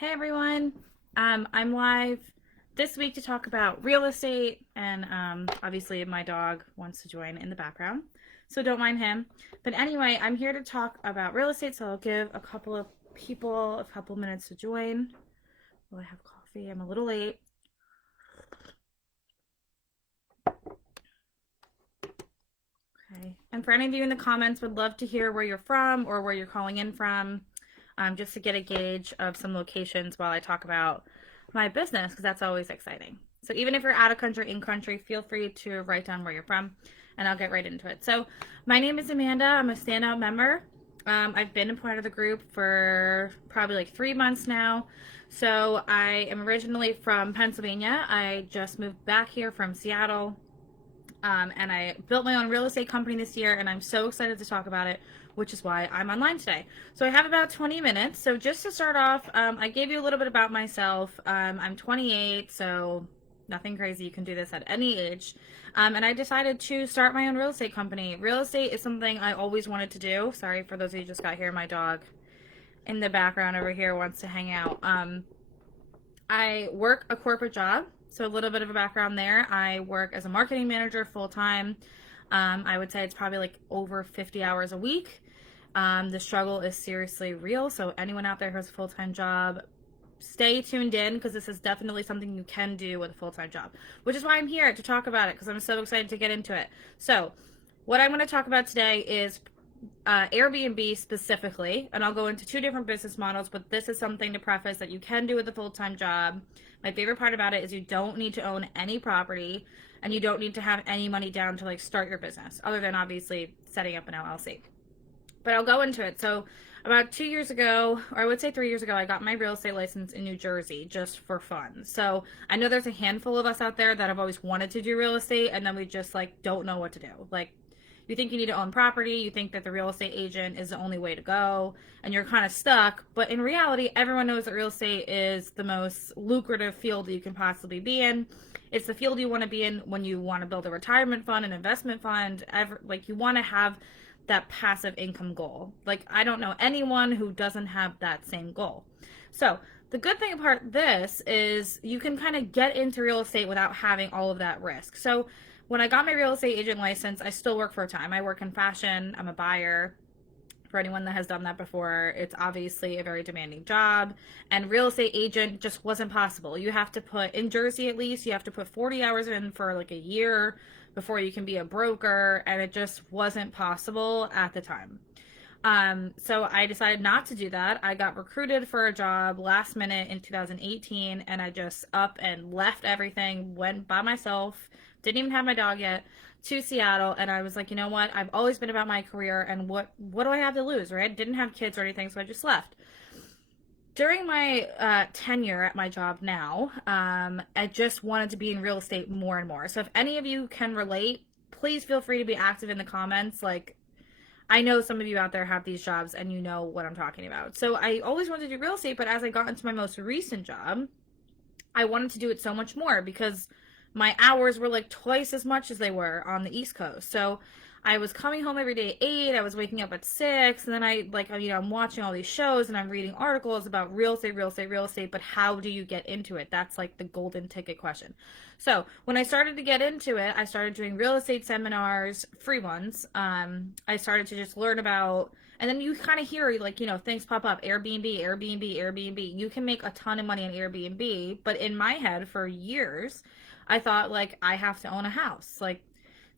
Hey everyone, I'm live this week to talk about real estate, and obviously my dog wants to join in the background, so don't mind him. But anyway, I'm here to talk about real estate, so I'll give a couple of people a couple minutes to join. Will I have coffee? I'm a little late. Okay. And for any of you in the comments, would love to hear where you're from or where you're calling in from, just to get a gauge of some locations while I talk about my business, because that's always exciting. So even if you're out of country, in country, feel free to write down where you're from, and I'll get right into it. So my name is Amanda. I'm a standout member. I've been a part of the group for probably like 3 months now. So I am originally from Pennsylvania. I just moved back here from Seattle, and I built my own real estate company this year, and I'm so excited to talk about it, which is why I'm online today. So I have about 20 minutes. So just to start off, I gave you a little bit about myself. I'm 28, so nothing crazy. You can do this at any age. And I decided to start my own real estate company. Real estate is something I always wanted to do. Sorry for those of you who just got here. My dog in the background over here wants to hang out. I work a corporate job, so a little bit of a background there. I work as a marketing manager full time. I would say it's probably like over 50 hours a week. The struggle is seriously real, so anyone out there who has a full time job, stay tuned in, because this is definitely something you can do with a full time job, which is why I'm here to talk about it, because I'm so excited to get into it. So, what I'm going to talk about today is Airbnb specifically, and I'll go into two different business models, but this is something to preface that you can do with a full-time job. My favorite part about it is you don't need to own any property, and you don't need to have any money down to like start your business, other than obviously setting up an LLC. But I'll go into it. So about 2 years ago, or I would say 3 years ago, I got my real estate license in New Jersey just for fun. So I know there's a handful of us out there that have always wanted to do real estate, and then we just like don't know what to do. Like, you think you need to own property, you think that the real estate agent is the only way to go, and you're kind of stuck. But in reality, everyone knows that real estate is the most lucrative field that you can possibly be in. It's the field you want to be in when you want to build a retirement fund, an investment fund, like you want to have that passive income goal. Like, I don't know anyone who doesn't have that same goal. So the good thing about this is you can kind of get into real estate without having all of that risk. So when I got my real estate agent license, I still work for a time. I work in fashion. I'm a buyer. For anyone that has done that before, it's obviously a very demanding job, and real estate agent just wasn't possible. You have to put, in Jersey at least, you have to put 40 hours in for like a year before you can be a broker, and it just wasn't possible at the time. So I decided not to do that. I got recruited for a job last minute in 2018, and I just up and left everything, went by myself, didn't even have my dog yet, to Seattle. And I was like, you know what? I've always been about my career, and what do I have to lose, right? Didn't have kids or anything, so I just left. During my tenure at my job now, I just wanted to be in real estate more and more. So if any of you can relate, please feel free to be active in the comments. Like, I know some of you out there have these jobs and you know what I'm talking about. So I always wanted to do real estate, but as I got into my most recent job, I wanted to do it so much more because my hours were like twice as much as they were on the East Coast. So I was coming home every day at 8, I was waking up at 6, and then I'm watching all these shows and I'm reading articles about real estate, real estate, real estate, but how do you get into it? That's like the golden ticket question. So when I started to get into it, I started doing real estate seminars, free ones. I started to just learn about, and then you kind of hear like, things pop up: Airbnb, Airbnb, Airbnb. You can make a ton of money on Airbnb, but in my head for years, I thought like I have to own a house. Like,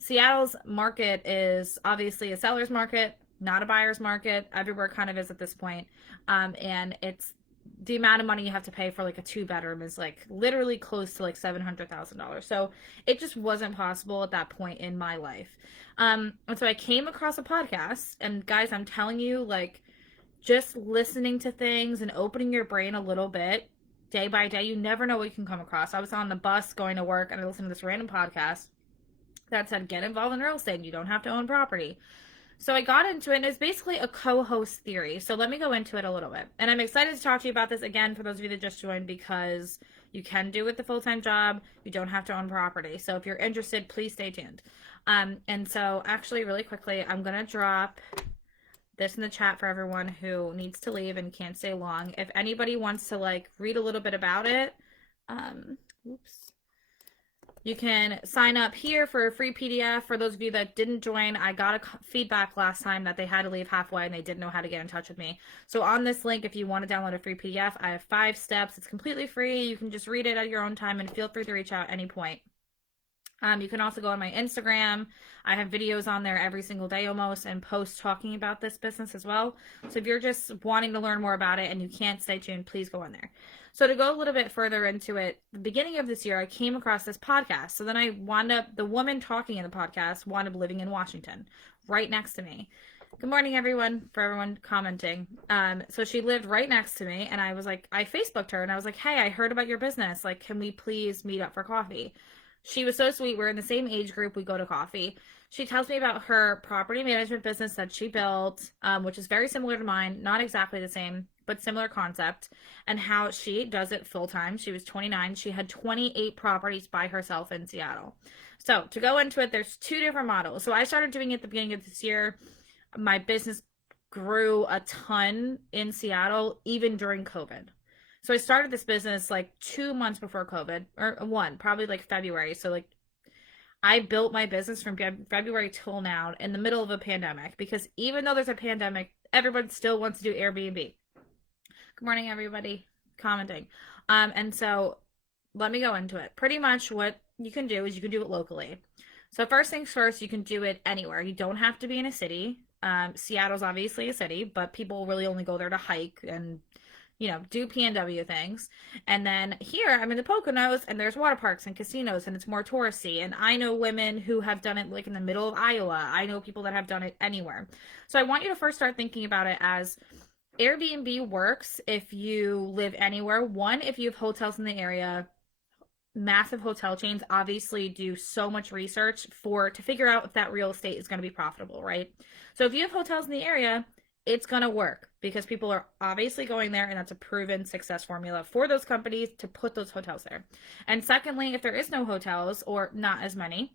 Seattle's market is obviously a seller's market, not a buyer's market. Everywhere kind of is at this point. And it's the amount of money you have to pay for like a two-bedroom is like literally close to like $700,000. So it just wasn't possible at that point in my life. And so I came across a podcast, and guys, I'm telling you, like, just listening to things and opening your brain a little bit day by day, you never know what you can come across. I was on the bus going to work, and I listened to this random podcast that said, get involved in real estate and you don't have to own property. So I got into it, and it's basically a co-host theory. So let me go into it a little bit. And I'm excited to talk to you about this again for those of you that just joined, because you can do it with the full-time job. You don't have to own property. So if you're interested, please stay tuned. And so actually really quickly, I'm going to drop this in the chat for everyone who needs to leave and can't stay long. If anybody wants to like read a little bit about it, oops, you can sign up here for a free PDF. For those of you that didn't join, I got a feedback last time that they had to leave halfway and they didn't know how to get in touch with me. So on this link, if you want to download a free PDF, I have 5 steps. It's completely free. You can just read it at your own time and feel free to reach out at any point. You can also go on my Instagram. I have videos on there every single day almost and posts talking about this business as well. So if you're just wanting to learn more about it and you can't stay tuned, please go on there. So to go a little bit further into it, the beginning of this year, I came across this podcast. So then I wound up, the woman talking in the podcast wound up living in Washington, right next to me. Good morning, everyone, for everyone commenting. So she lived right next to me, and I was like, I Facebooked her, and I was like, hey, I heard about your business. Like, can we please meet up for coffee? She was so sweet. We're in the same age group. We go to coffee. She tells me about her property management business that she built, which is very similar to mine. Not exactly the same, but similar concept, and how she does it full time. She was 29. She had 28 properties by herself in Seattle. So to go into it, there's 2 different models. So I started doing it at the beginning of this year. My business grew a ton in Seattle, even during COVID. So I started this business like 2 months before COVID, or one, probably like February. So like I built my business from February till now in the middle of a pandemic, because even though there's a pandemic, everyone still wants to do Airbnb. Good morning, everybody commenting. And so let me go into it. Pretty much what you can do is you can do it locally. So first things first, you can do it anywhere. You don't have to be in a city. Seattle's obviously a city, but people really only go there to hike and do PNW things. And then here I'm in the Poconos and there's water parks and casinos and it's more touristy. And I know women who have done it like in the middle of Iowa. I know people that have done it anywhere. So I want you to first start thinking about it as Airbnb works if you live anywhere. One, if you have hotels in the area. Massive hotel chains obviously do so much research to figure out if that real estate is going to be profitable, right? So if you have hotels in the area, it's going to work because people are obviously going there, and that's a proven success formula for those companies to put those hotels there. And secondly, if there is no hotels or not as many,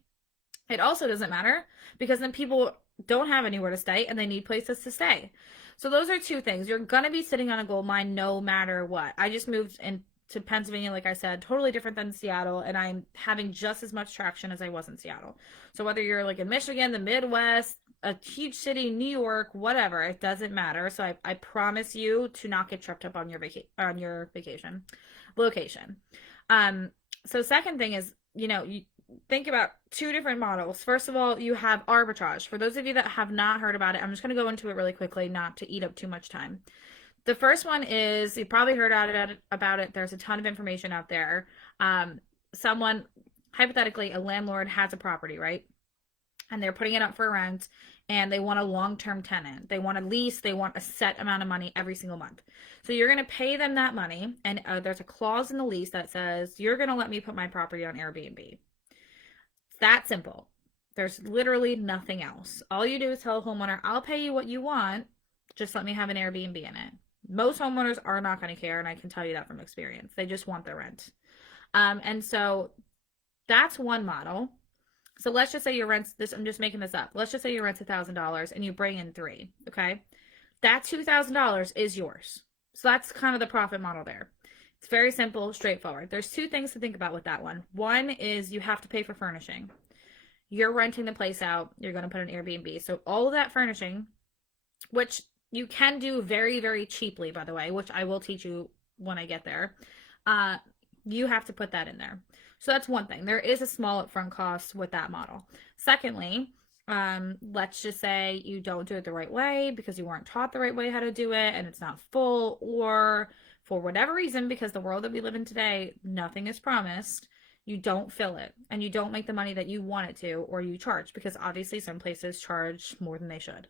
it also doesn't matter because then people don't have anywhere to stay and they need places to stay. So those are 2 things. You're going to be sitting on a gold mine no matter what. I just moved to Pennsylvania, like I said, totally different than Seattle, and I'm having just as much traction as I was in Seattle. So whether you're like in Michigan, the Midwest, a huge city, New York, whatever, it doesn't matter. So I promise you to not get tripped up on your vacation location. So second thing is, you think about 2 different models. First of all, you have arbitrage. For those of you that have not heard about it, I'm just going to go into it really quickly, not to eat up too much time. The first one is, you probably heard about it. There's a ton of information out there. Someone, hypothetically, a landlord has a property, right? And they're putting it up for rent, and they want a long-term tenant. They want a lease. They want a set amount of money every single month. So you're going to pay them that money, and there's a clause in the lease that says, you're going to let me put my property on Airbnb. It's that simple. There's literally nothing else. All you do is tell a homeowner, I'll pay you what you want. Just let me have an Airbnb in it. Most homeowners are not going to care, and I can tell you that from experience. They just want their rent. And so that's one model. So let's just say your rent's this, I'm just making this up. Let's just say your rent's $1,000 and you bring in 3, okay? That $2,000 is yours. So that's kind of the profit model there. It's very simple, straightforward. There's 2 things to think about with that one. One is you have to pay for furnishing. You're renting the place out. You're going to put an Airbnb. So all of that furnishing, which you can do very, very cheaply, by the way, which I will teach you when I get there. You have to put that in there. So that's one thing. There is a small upfront cost with that model. Secondly, let's just say you don't do it the right way because you weren't taught the right way how to do it and it's not full, or for whatever reason, because the world that we live in today, nothing is promised. You don't fill it and you don't make the money that you want it to, or you charge, because obviously some places charge more than they should.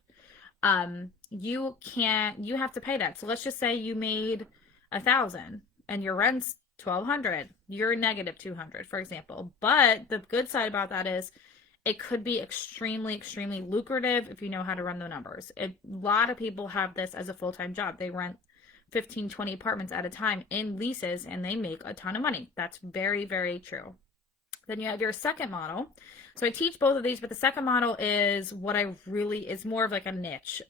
You have to pay that. So let's just say you made 1,000 and your rent's 1,200. You're negative 200, for example. But the good side about that is it could be extremely, extremely lucrative if you know how to run the numbers. A lot of people have this as a full-time job. They rent 15, 20 apartments at a time in leases and they make a ton of money. That's very, very true. Then you have your second model. So I teach both of these, but the second model is is more of like a niche.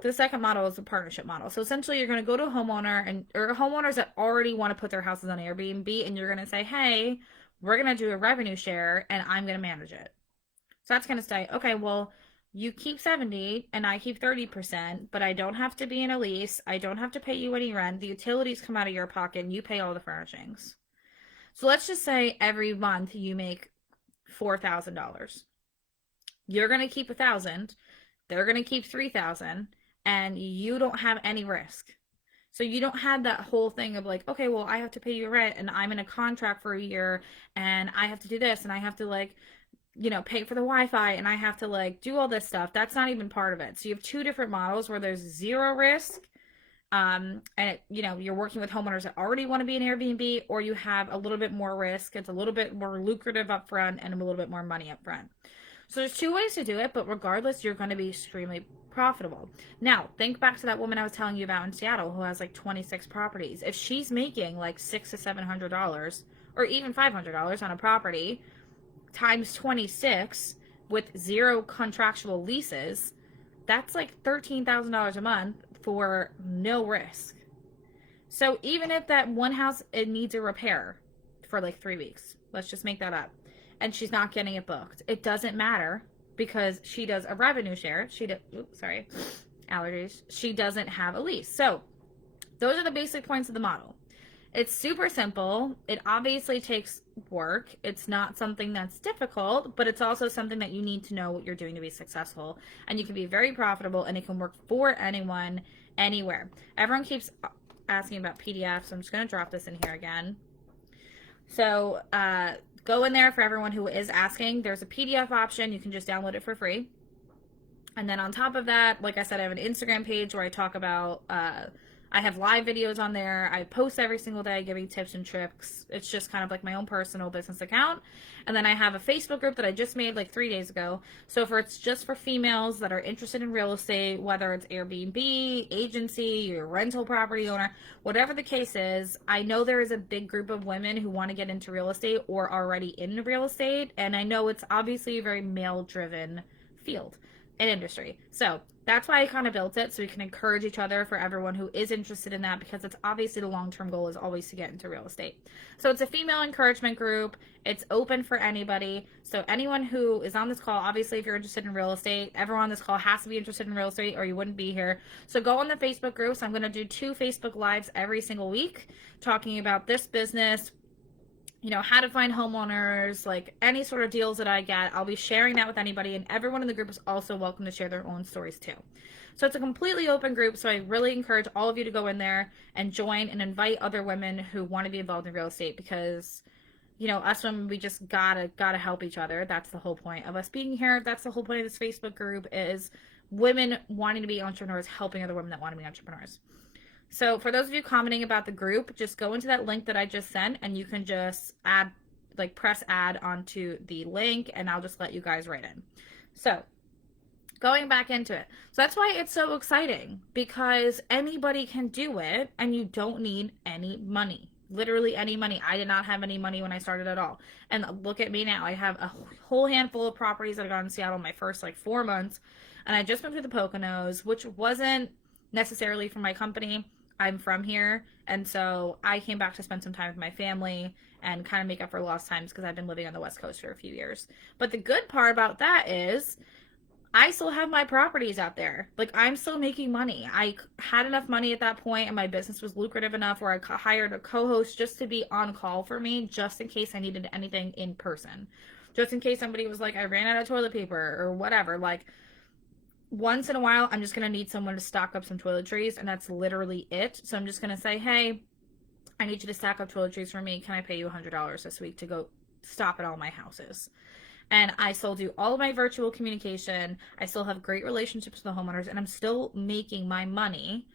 The second model is the partnership model. So essentially, you're going to go to a homeowner and or homeowners that already want to put their houses on Airbnb, and you're going to say, "Hey, we're going to do a revenue share, and I'm going to manage it." So that's going to say, "Okay, well, you keep 70 and I keep 30%, but I don't have to be in a lease. I don't have to pay you any rent. The utilities come out of your pocket, and you pay all the furnishings." So let's just say every month you make $4,000. You're going to keep 1,000, they're going to keep 3,000, and you don't have any risk. So you don't have that whole thing of like, okay, well, I have to pay you rent and I'm in a contract for a year and I have to do this and I have to like, pay for the Wi-Fi and I have to like do all this stuff. That's not even part of it. So you have two different models where there's zero risk. And you're working with homeowners that already want to be an Airbnb, or you have a little bit more risk. It's a little bit more lucrative up front and a little bit more money up front. So there's two ways to do it, but regardless, you're going to be extremely profitable. Now, think back to that woman I was telling you about in Seattle who has like 26 properties. If she's making like $600 to $700 or even $500 on a property times 26 with zero contractual leases, that's like $13,000 a month for no risk. So even if that one house it needs a repair for like 3 weeks, let's just make that up, and she's not getting it booked, it doesn't matter because she does a revenue share. Allergies. She doesn't have a lease. So those are the basic points of the model. It's super simple. It obviously takes work. It's not something that's difficult, but it's also something that you need to know what you're doing to be successful. And you can be very profitable and it can work for anyone, anywhere. Everyone keeps asking about PDFs, so I'm just going to drop this in here again. So go in there for everyone who is asking. There's a PDF option. You can just download it for free. And then on top of that, like I said, I have an Instagram page where I talk about I have live videos on there. I post every single day giving tips and tricks. It's just kind of like my own personal business account. And then I have a Facebook group that I just made like 3 days ago. So it's just for females that are interested in real estate, whether it's Airbnb, agency, your rental property owner, whatever the case is. I know there is a big group of women who want to get into real estate or already in real estate. And I know it's obviously a very male driven field and industry. So that's why I kind of built it, so we can encourage each other for everyone who is interested in that, because it's obviously the long-term goal is always to get into real estate. So it's a female encouragement group. It's open for anybody. So anyone who is on this call, obviously if you're interested in real estate, everyone on this call has to be interested in real estate or you wouldn't be here. So go on the Facebook groups. I'm going to do 2 Facebook Lives every single week talking about this business, how to find homeowners, like any sort of deals that I get. I'll be sharing that with anybody, and everyone in the group is also welcome to share their own stories too. So it's a completely open group, so I really encourage all of you to go in there and join and invite other women who want to be involved in real estate, because us women, we just gotta help each other. That's the whole point of us being here. That's the whole point of this Facebook group, is women wanting to be entrepreneurs helping other women that want to be entrepreneurs. So for those of you commenting about the group, just go into that link that I just sent and you can just press add onto the link, and I'll just let you guys right in. So going back into it. So that's why it's so exciting, because anybody can do it and you don't need any money. Literally any money. I did not have any money when I started at all. And look at me now. I have a whole handful of properties that I got in Seattle in my first 4 months. And I just moved to the Poconos, which wasn't necessarily for my company. I'm from here, and so I came back to spend some time with my family and kind of make up for lost times, because I've been living on the West Coast for a few years. But the good part about that is I still have my properties out there. Like, I'm still making money. I had enough money at that point, and my business was lucrative enough where I hired a co-host just to be on call for me, just in case I needed anything in person. Just in case somebody was like, I ran out of toilet paper or whatever. Like, once in a while, I'm just going to need someone to stock up some toiletries, and that's literally it. So I'm just going to say, hey, I need you to stack up toiletries for me. Can I pay you $100 this week to go stop at all my houses? And I still do all of my virtual communication. I still have great relationships with the homeowners, and I'm still making my money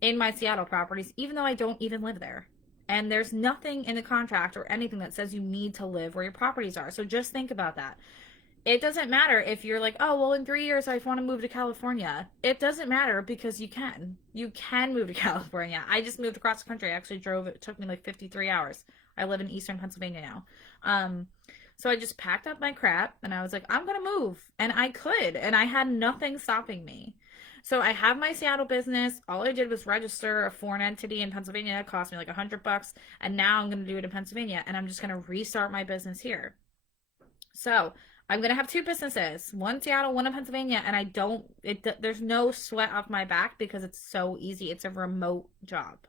in my Seattle properties, even though I don't even live there. And there's nothing in the contract or anything that says you need to live where your properties are. So just think about that. It doesn't matter if you're like, oh, well, in 3 years, I want to move to California. It doesn't matter, because you can. You can move to California. I just moved across the country. I actually drove. It took me 53 hours. I live in Eastern Pennsylvania now. So I just packed up my crap, and I was like, I'm going to move. And I could. And I had nothing stopping me. So I have my Seattle business. All I did was register a foreign entity in Pennsylvania. It cost me like $100, and now I'm going to do it in Pennsylvania, and I'm just going to restart my business here. So I'm going to have two businesses, one in Seattle, one in Pennsylvania, and I don't. There's no sweat off my back because it's so easy. It's a remote job.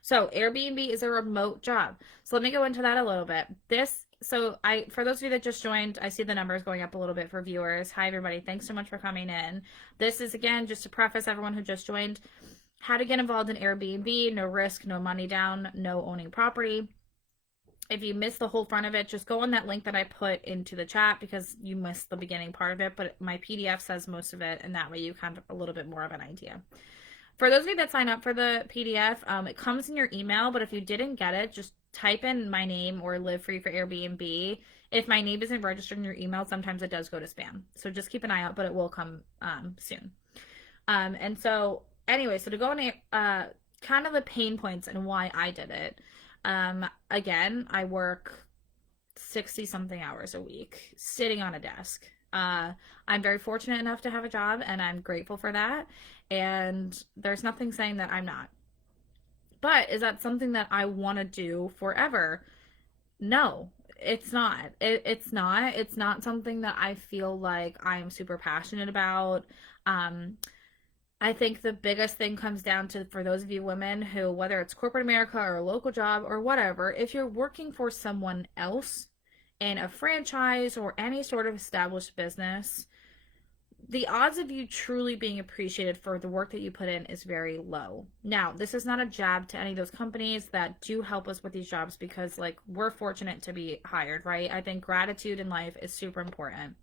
So Airbnb is a remote job. So let me go into that a little bit. For those of you that just joined, I see the numbers going up a little bit for viewers. Hi everybody, thanks so much for coming in. This is again just to preface everyone who just joined, how to get involved in Airbnb, no risk, no money down, no owning property. If you missed the whole front of it, just go on that link that I put into the chat because you missed the beginning part of it, but my PDF says most of it, and that way you have a little bit more of an idea. For those of you that sign up for the PDF, it comes in your email, but if you didn't get it, just type in my name or Live Free for Airbnb. If my name isn't registered in your email, sometimes it does go to spam. So just keep an eye out, but it will come soon. And so, anyway, so to go into kind of the pain points and why I did it. Again, I work 60 something hours a week sitting on a desk. I'm very fortunate enough to have a job, and I'm grateful for that. And there's nothing saying that I'm not. But is that something that I want to do forever? No, it's not. It's not. It's not something that I feel like I'm super passionate about. Um, I think the biggest thing comes down to, for those of you women who, whether it's corporate America or a local job or whatever, if you're working for someone else in a franchise or any sort of established business, the odds of you truly being appreciated for the work that you put in is very low. Now, this is not a jab to any of those companies that do help us with these jobs because, like, we're fortunate to be hired, right? I think gratitude in life is super important.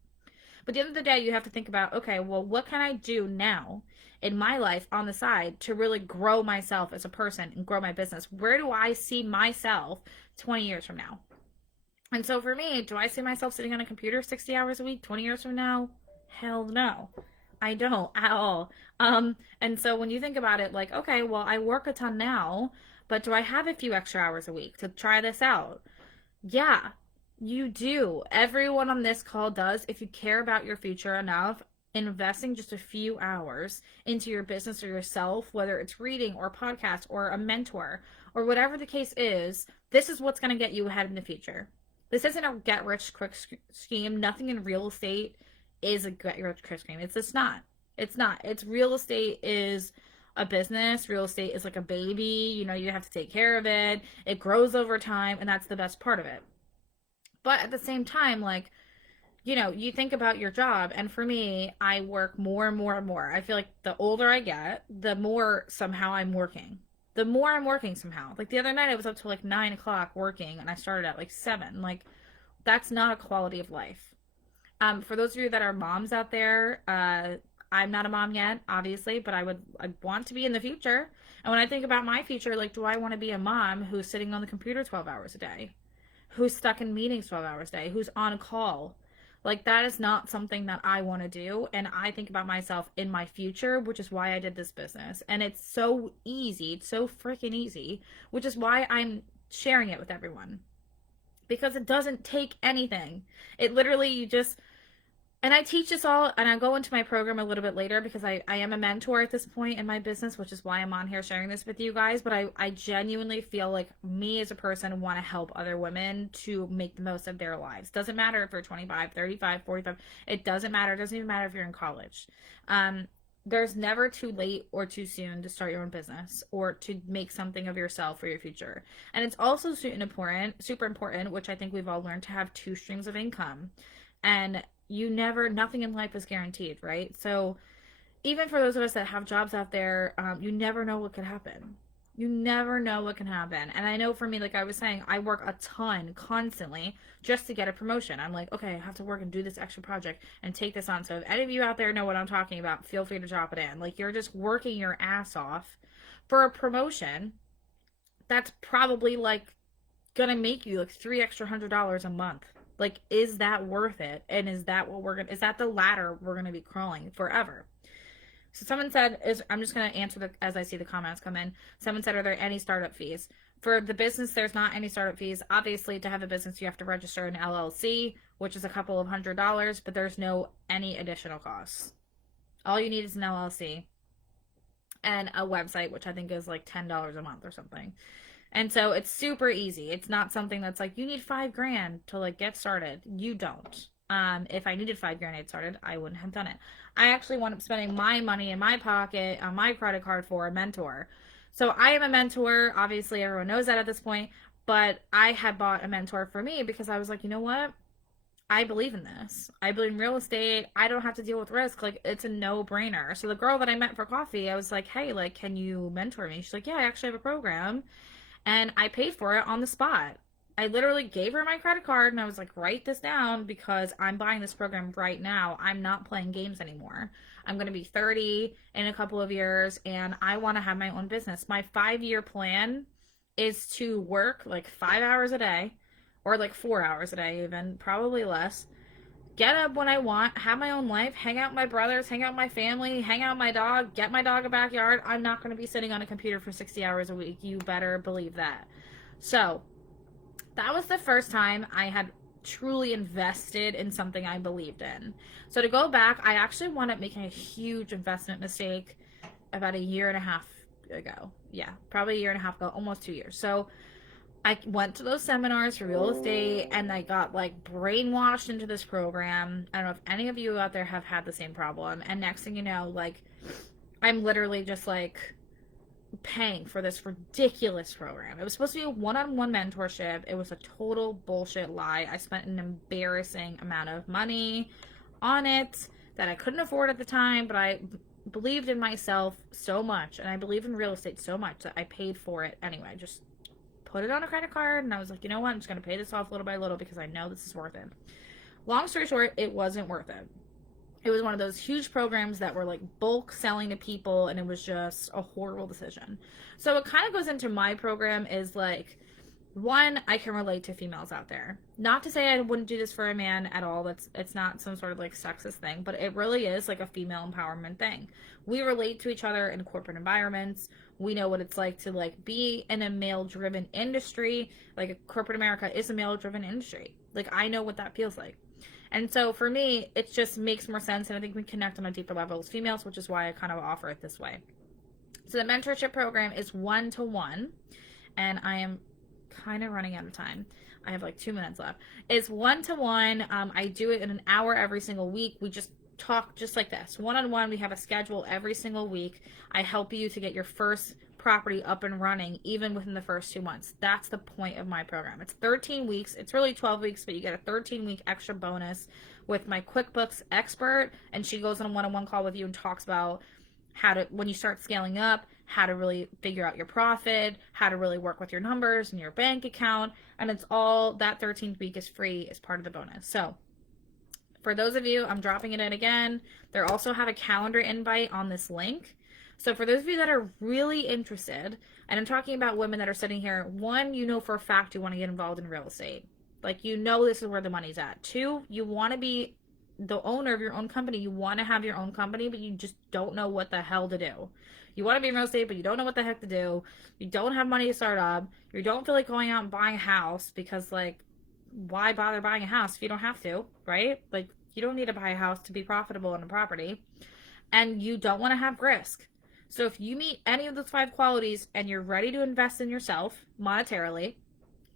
But at the end of the day, you have to think about, okay, well, what can I do now in my life on the side to really grow myself as a person and grow my business? Where do I see myself 20 years from now? And so for me, do I see myself sitting on a computer 60 hours a week 20 years from now? Hell no. I don't at all. And so when you think about it, like, okay, well, I work a ton now, but do I have a few extra hours a week to try this out? Yeah, you do. Everyone on this call does. If you care about your future enough, investing just a few hours into your business or yourself, whether it's reading or podcast or a mentor or whatever the case is, this is what's going to get you ahead in the future. This isn't a get rich quick scheme. Nothing in real estate is a get rich quick scheme. It's just not. It's not. It's real estate is a business. Real estate is like a baby. You know, you have to take care of it. It grows over time, and that's the best part of it. But at the same time, like, you know, you think about your job, and for me, I work more and more and more. I feel like the older I get, the more somehow I'm working. The more I'm working somehow. Like the other night, I was up till like 9 o'clock working, and I started at like 7. Like, that's not a quality of life. For those of you that are moms out there, I'm not a mom yet, obviously, but I want to be in the future. And when I think about my future, like, do I want to be a mom who's sitting on the computer 12 hours a day? Who's stuck in meetings 12 hours a day? Who's on a call? Like, that is not something that I want to do. And I think about myself in my future, which is why I did this business. And it's so easy. It's so freaking easy, which is why I'm sharing it with everyone. Because it doesn't take anything. It literally, you just, and I teach this all, and I go into my program a little bit later because I am a mentor at this point in my business, which is why I'm on here sharing this with you guys. But I genuinely feel like me as a person want to help other women to make the most of their lives. Doesn't matter if you're 25, 35, 45. It doesn't matter. It doesn't even matter if you're in college. There's never too late or too soon to start your own business or to make something of yourself for your future. And it's also super important, which I think we've all learned, to have two streams of income. And nothing in life is guaranteed, right? So even for those of us that have jobs out there, you never know what could happen. You never know what can happen. And I know for me, like I was saying, I work a ton constantly just to get a promotion. I'm like, okay, I have to work and do this extra project and take this on. So if any of you out there know what I'm talking about, feel free to drop it in. Like, you're just working your ass off for a promotion that's probably like gonna make you like $300 extra a month. Like, is that worth it? And is that is that the ladder we're gonna be crawling forever? So someone said, I'm just going to answer as I see the comments come in. Someone said, are there any startup fees? For the business, there's not any startup fees. Obviously, to have a business, you have to register an LLC, which is a couple of $100s, but there's no any additional costs. All you need is an LLC and a website, which I think is like $10 a month or something. And so it's super easy. It's not something that's like you need 5 grand to like get started. You don't. If I needed 5 grand to get started, I wouldn't have done it. I actually wound up spending my money in my pocket on my credit card for a mentor. So I am a mentor. Obviously, everyone knows that at this point. But I had bought a mentor for me because I was like, you know what? I believe in this. I believe in real estate. I don't have to deal with risk. Like, it's a no-brainer. So the girl that I met for coffee, I was like, hey, like, can you mentor me? She's like, yeah, I actually have a program. And I paid for it on the spot. I literally gave her my credit card and I was like, write this down because I'm buying this program right now. I'm not playing games anymore. I'm going to be 30 in a couple of years and I want to have my own business. My 5 year plan is to work like 5 hours a day or like 4 hours a day, even probably less. Get up when I want, have my own life, hang out with my brothers, hang out with my family, hang out with my dog, get my dog a backyard. I'm not going to be sitting on a computer for 60 hours a week. You better believe that. So, that was the first time I had truly invested in something I believed in. So, to go back, I actually wound up making a huge investment mistake about a year and a half ago. Yeah, probably a year and a half ago, almost 2 years. So, I went to those seminars for real estate and I got like brainwashed into this program. I don't know if any of you out there have had the same problem. And next thing you know, like I'm literally just like paying for this ridiculous program. It was supposed to be a one-on-one mentorship. It was a total bullshit lie. I spent an embarrassing amount of money on it that I couldn't afford at the time, but I believed in myself so much and I believe in real estate so much that I paid for it anyway. Just put it on a credit card and I was like, you know what, I'm just going to pay this off little by little because I know this is worth it. Long story short, it wasn't worth it. It was one of those huge programs that were like bulk selling to people and it was just a horrible decision. So what kind of goes into my program is like, one, I can relate to females out there. Not to say I wouldn't do this for a man at all. It's not some sort of like sexist thing, but it really is like a female empowerment thing. We relate to each other in corporate environments. We know what it's like to like be in a male-driven industry. Like corporate America is a male-driven industry. Like I know what that feels like. And so for me, it just makes more sense and I think we connect on a deeper level as females, which is why I kind of offer it this way. So the mentorship program is 1-to-1 and I am kind of running out of time. I have like 2 minutes left. It's 1-to-1. I do it in an hour every single week. We just talk just like this. One-on-one, we have a schedule every single week. I help you to get your first property up and running even within the first 2 months. That's the point of my program. It's 13 weeks. It's really 12 weeks, but you get a 13-week extra bonus with my QuickBooks expert, and she goes on a one-on-one call with you and talks about how to, when you start scaling up, how to really figure out your profit, how to really work with your numbers and your bank account. And it's all, that 13th week is free as part of the bonus. So for those of you, I'm dropping it in again. They also have a calendar invite on this link. So for those of you that are really interested, and I'm talking about women that are sitting here, one, you know for a fact you want to get involved in real estate. Like, you know this is where the money's at. Two, you want to be the owner of your own company. You want to have your own company, but you just don't know what the hell to do. You want to be in real estate, but you don't know what the heck to do. You don't have money to start up. You don't feel like going out and buying a house because, like, why bother buying a house if you don't have to, right? Like, you don't need to buy a house to be profitable in a property. And you don't want to have risk. So if you meet any of those 5 qualities and you're ready to invest in yourself monetarily,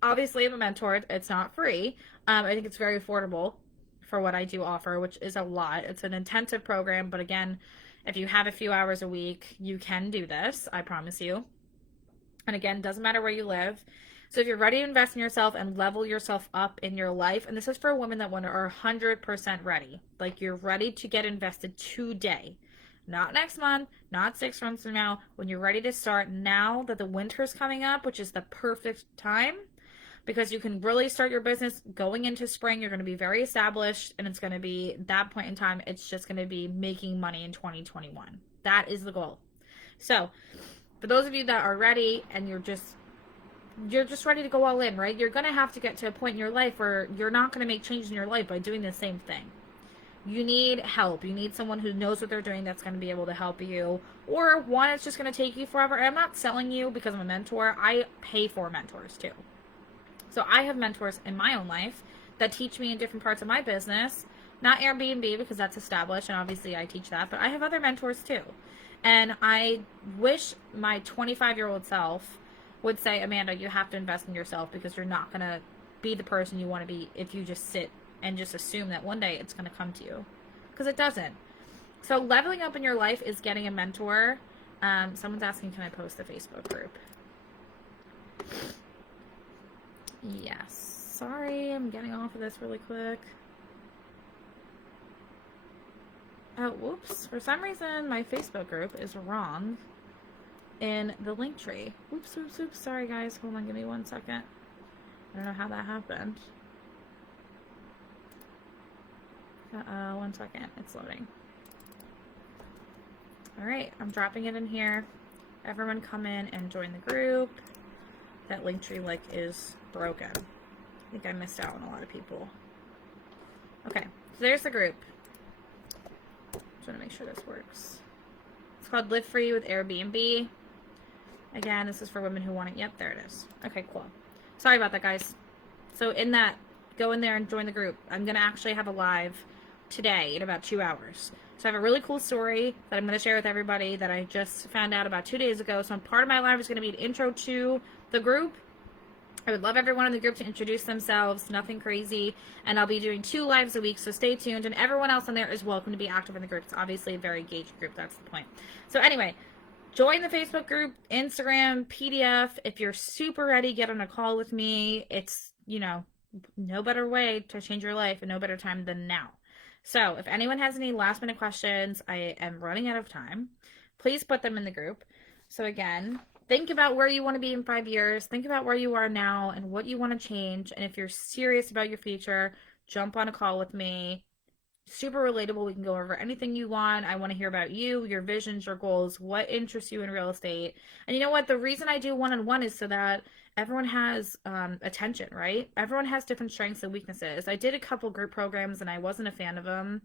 obviously I'm a mentor. It's not free. I think it's very affordable for what I do offer, which is a lot. It's an intensive program, but again, if you have a few hours a week, you can do this, I promise you. And again, doesn't matter where you live. So if you're ready to invest in yourself and level yourself up in your life, and this is for women that are 100% ready, like you're ready to get invested today, not next month, not 6 months from now, when you're ready to start now that the winter's coming up, which is the perfect time, because you can really start your business going into spring. You're going to be very established, and it's going to be that point in time. It's just going to be making money in 2021. That is the goal. So for those of you that are ready and you're just ready to go all in, right? You're going to have to get to a point in your life where you're not going to make changes in your life by doing the same thing. You need help. You need someone who knows what they're doing that's going to be able to help you. Or one, it's just going to take you forever. And I'm not selling you because I'm a mentor. I pay for mentors too. So I have mentors in my own life that teach me in different parts of my business Not Airbnb because that's established and obviously I teach that, but I have other mentors too. And I wish my 25-year-old self would say, Amanda, you have to invest in yourself because you're not going to be the person you want to be if you just sit and just assume that one day it's going to come to you. Because it doesn't. So leveling up in your life is getting a mentor. Someone's asking, can I post the Facebook group? Yes. Sorry, I'm getting off of this really quick. Oh, whoops. For some reason, my Facebook group is wrong in the link tree. Oops, oops, oops. Sorry, guys. Hold on. Give me 1 second. I don't know how that happened. 1 second. It's loading. All right. I'm dropping it in here. Everyone come in and join the group. That link tree is broken. I think I missed out on a lot of people. Okay. So there's the group. Just want to make sure this works. It's called Live Free with Airbnb. Again, this is for women who want it. Yep, there it is. Okay, cool. Sorry about that, guys. So in that, go in there and join the group. I'm going to actually have a live today in about 2 hours. So I have a really cool story that I'm going to share with everybody that I just found out about 2 days ago. So part of my live is going to be an intro to the group. I would love everyone in the group to introduce themselves, nothing crazy, and I'll be doing 2 lives a week, so stay tuned, and everyone else on there is welcome to be active in the group. It's obviously a very engaged group, that's the point. So anyway, join the Facebook group, Instagram, PDF. If you're super ready, get on a call with me. It's, no better way to change your life and no better time than now. So if anyone has any last minute questions, I am running out of time. Please put them in the group. So again, think about where you want to be in 5 years. Think about where you are now and what you want to change. And if you're serious about your future, jump on a call with me. Super relatable. We can go over anything you want. I want to hear about you, your visions, your goals, what interests you in real estate. And you know what? The reason I do one-on-one is so that everyone has attention, right? Everyone has different strengths and weaknesses. I did a couple group programs and I wasn't a fan of them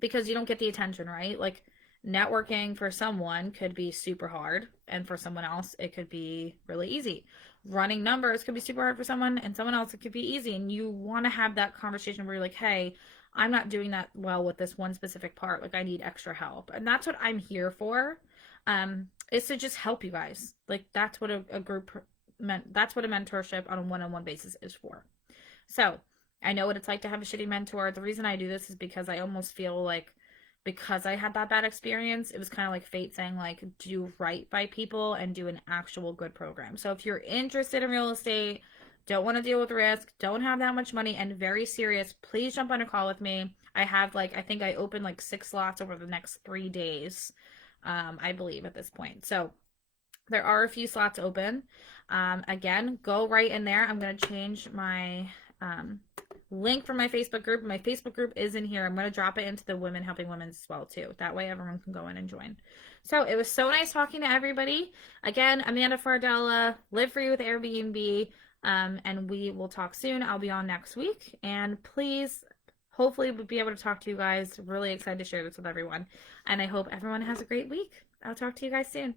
because you don't get the attention, right? Like networking for someone could be super hard and for someone else it could be really easy. Running numbers could be super hard for someone and someone else it could be easy, and you want to have that conversation where you're like, hey, I'm not doing that well with this one specific part, like I need extra help. And that's what I'm here for, is to just help you guys. Like that's what a group meant, that's what a mentorship on a one-on-one basis is for. So I know what it's like to have a shitty mentor. The reason I do this is because I almost feel like because I had that bad experience, it was kind of like fate saying, like, do right by people and do an actual good program. So if you're interested in real estate, don't want to deal with risk, don't have that much money, and very serious, please jump on a call with me. I have I think I opened 6 slots over the next 3 days, I believe at this point. So there are a few slots open. Again, go right in there. I'm going to change my link for my Facebook group. My Facebook group is in here. I'm going to drop it into the Women Helping Women as well too. That way everyone can go in and join. So it was so nice talking to everybody. Again, Amanda Fardella, Live Free with Airbnb, and we will talk soon. I'll be on next week, and please, hopefully we'll be able to talk to you guys. Really excited to share this with everyone, and I hope everyone has a great week. I'll talk to you guys soon.